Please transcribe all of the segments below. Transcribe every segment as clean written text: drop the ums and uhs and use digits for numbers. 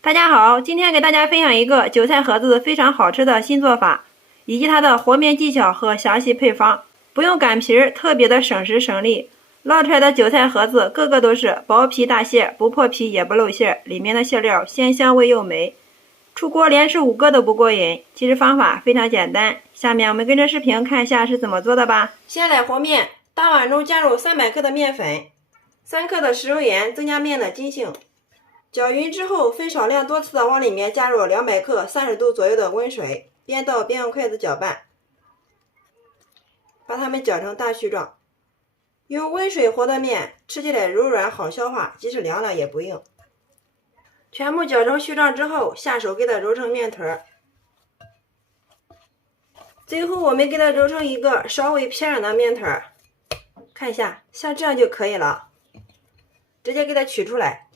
大家好，今天给大家分享一个韭菜盒子非常好吃的新做法，以及它的和面技巧和详细配方。不用擀皮儿，特别的省时省力。烙出来的韭菜盒子个个都是薄皮大馅，不破皮也不露馅，里面的馅料鲜香味又美。出锅连吃5个都不过瘾。其实方法非常简单，下面我们跟着视频看一下是怎么做的吧。先来和面，大碗中加入300克的面粉，3克的食用盐，增加面的筋性。搅匀之后，分少量多次的往里面加入200克30度左右的温水，边倒边用筷子搅拌，把它们搅成大絮状。用温水和的面吃起来柔软好消化，即使凉了也不硬。全部搅成絮状之后，下手给它揉成面团。最后我们给它揉成一个稍微偏软的面团，看一下，像这样就可以了。直接给它取出来，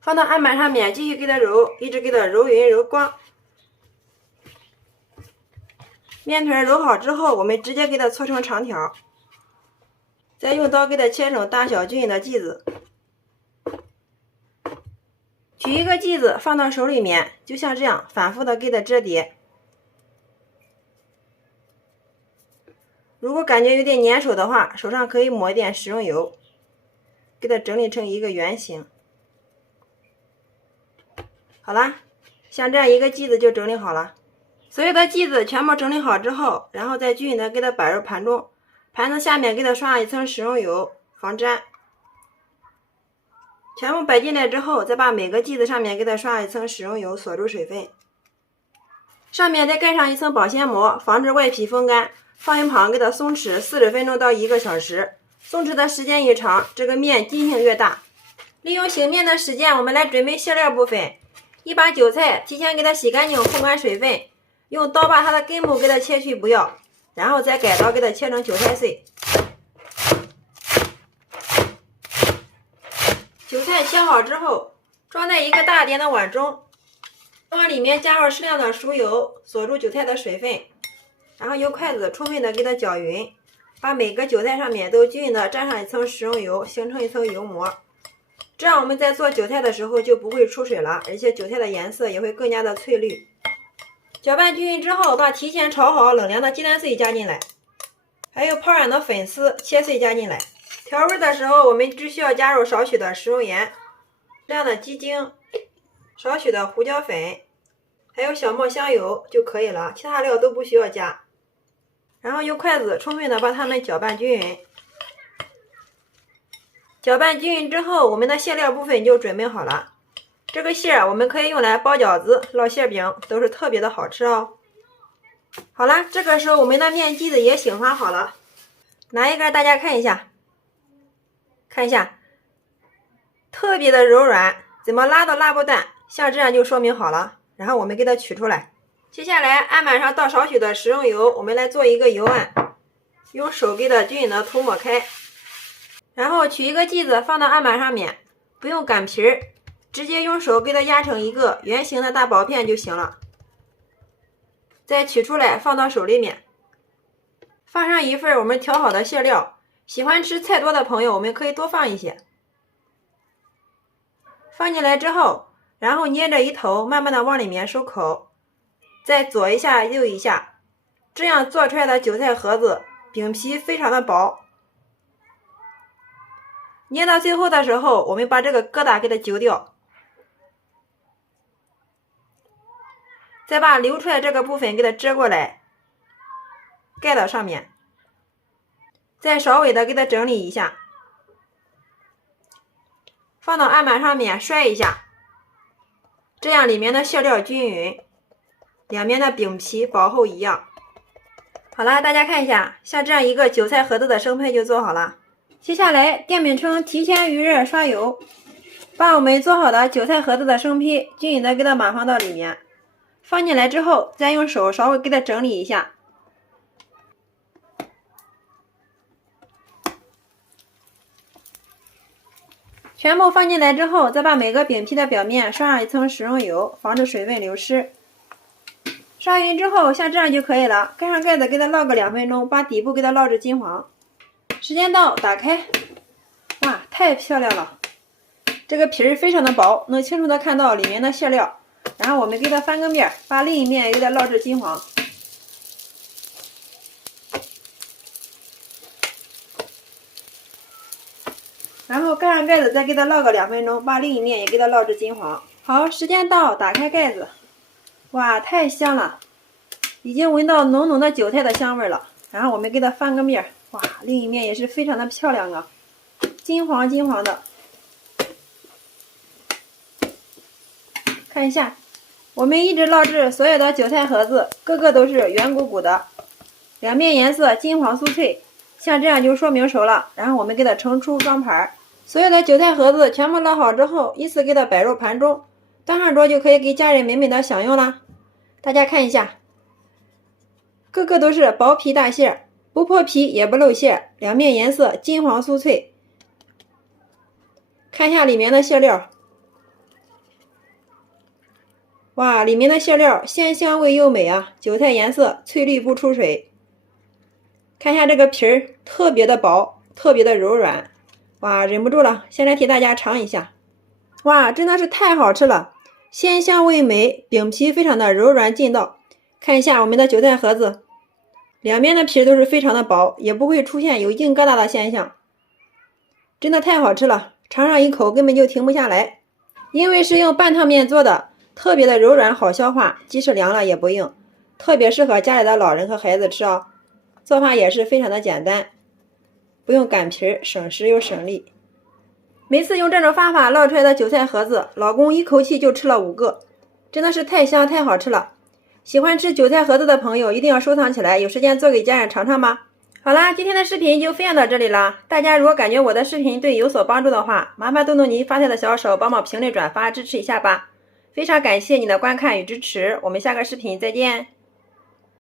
放到案板上面继续给它揉，一直给它揉匀揉光。面团揉好之后，我们直接给它搓成长条，再用刀给它切成大小均匀的剂子。取一个剂子放到手里面，就像这样反复的给它折叠。如果感觉有点粘手的话，手上可以抹一点食用油，给它整理成一个圆形。好啦，像这样一个剂子就整理好了。所有的剂子全部整理好之后，然后再均匀的给它摆入盘中，盘子下面给它刷上一层食用油，防粘。全部摆进来之后，再把每个剂子上面给它刷一层食用油，锁住水分。上面再盖上一层保鲜膜，防止外皮风干。放一旁给它松弛40分钟到1个小时。松弛的时间越长，这个面筋性越大。利用醒面的时间，我们来准备馅料部分。一把韭菜，提前给它洗干净，控干水分，用刀把它的根部给它切去不要，然后再改刀给它切成韭菜碎。韭菜切好之后，装在一个大点的碗中，往里面加入适量的熟油，锁住韭菜的水分，然后用筷子充分的给它搅匀，把每个韭菜上面都均匀的沾上一层食用油，形成一层油膜。这样我们在做韭菜的时候就不会出水了，而且韭菜的颜色也会更加的翠绿。搅拌均匀之后，把提前炒好冷凉的鸡蛋碎加进来，还有泡软的粉丝切碎加进来。调味的时候，我们只需要加入少许的食用盐、适量的鸡精、少许的胡椒粉，还有小磨香油就可以了，其他料都不需要加。然后用筷子充分的把它们搅拌均匀。搅拌均匀之后，我们的馅料部分就准备好了。这个馅我们可以用来包饺子、烙馅饼，都是特别的好吃哦。好了，这个时候我们的面剂子也醒发好了，拿一根大家看一下。看一下，特别的柔软，怎么拉都拉不断，像这样就说明好了。然后我们给它取出来。接下来案板上倒少许的食用油，我们来做一个油案，用手给它均匀的涂抹开。然后取一个剂子放到案板上面，不用擀皮儿，直接用手给它压成一个圆形的大薄片就行了。再取出来放到手里面，放上一份我们调好的馅料。喜欢吃菜多的朋友，我们可以多放一些。放进来之后，然后捏着一头，慢慢的往里面收口，再左一下右一下，这样做出来的韭菜盒子饼皮非常的薄。捏到最后的时候，我们把这个疙瘩给它揪掉，再把流出来这个部分给它折过来，盖到上面。再稍微的给它整理一下，放到案板上面摔一下，这样里面的馅料均匀，两边的饼皮薄厚一样。好了，大家看一下，像这样一个韭菜盒子的生胚就做好了。接下来电饼铛提前预热刷油，把我们做好的韭菜盒子的生胚均匀的给它码放到里面，放进来之后，再用手稍微给它整理一下。全部放进来之后，再把每个饼皮的表面刷上一层食用油，防止水分流失。刷匀之后，像这样就可以了。盖上盖子，给它烙个2分钟，把底部给它烙至金黄。时间到，打开，哇，太漂亮了！这个皮儿非常的薄，能清楚的看到里面的馅料，然后我们给它翻个面，把另一面也给它烙至金黄。然后盖上盖子，再给它烙个2分钟，把另一面也给它烙至金黄。好，时间到，打开盖子，哇，太香了，已经闻到浓浓的韭菜的香味了。然后我们给它翻个面，哇，另一面也是非常的漂亮啊，金黄金黄的。看一下，我们一直烙制所有的韭菜盒子，个个都是圆鼓鼓的，两面颜色金黄酥脆，像这样就说明熟了。然后我们给它盛出装盘。所有的韭菜盒子全部烙好之后，依次给它摆入盘中，端上桌就可以给家人美美的享用啦。大家看一下，个个都是薄皮大馅，不破皮也不露馅，两面颜色金黄酥脆。看一下里面的馅料，哇，里面的馅料鲜香味又美啊，韭菜颜色翠绿不出水。看一下这个皮儿特别的薄，特别的柔软，哇，忍不住了，先来替大家尝一下。哇，真的是太好吃了，鲜香味美，饼皮非常的柔软劲道。看一下我们的韭菜盒子，两边的皮都是非常的薄，也不会出现有硬疙瘩的现象，真的太好吃了，尝上一口根本就停不下来。因为是用半烫面做的，特别的柔软好消化，即使凉了也不硬，特别适合家里的老人和孩子吃哦。做法也是非常的简单，不用擀皮，省时又省力。每次用这种方法烙出来的韭菜盒子，老公一口气就吃了5个，真的是太香太好吃了。喜欢吃韭菜盒子的朋友一定要收藏起来，有时间做给家人尝尝吧。好啦，今天的视频就分享到这里啦。大家如果感觉我的视频对你有所帮助的话，麻烦动动您发财的小手，帮忙评论转发支持一下吧。非常感谢你的观看与支持，我们下个视频再见。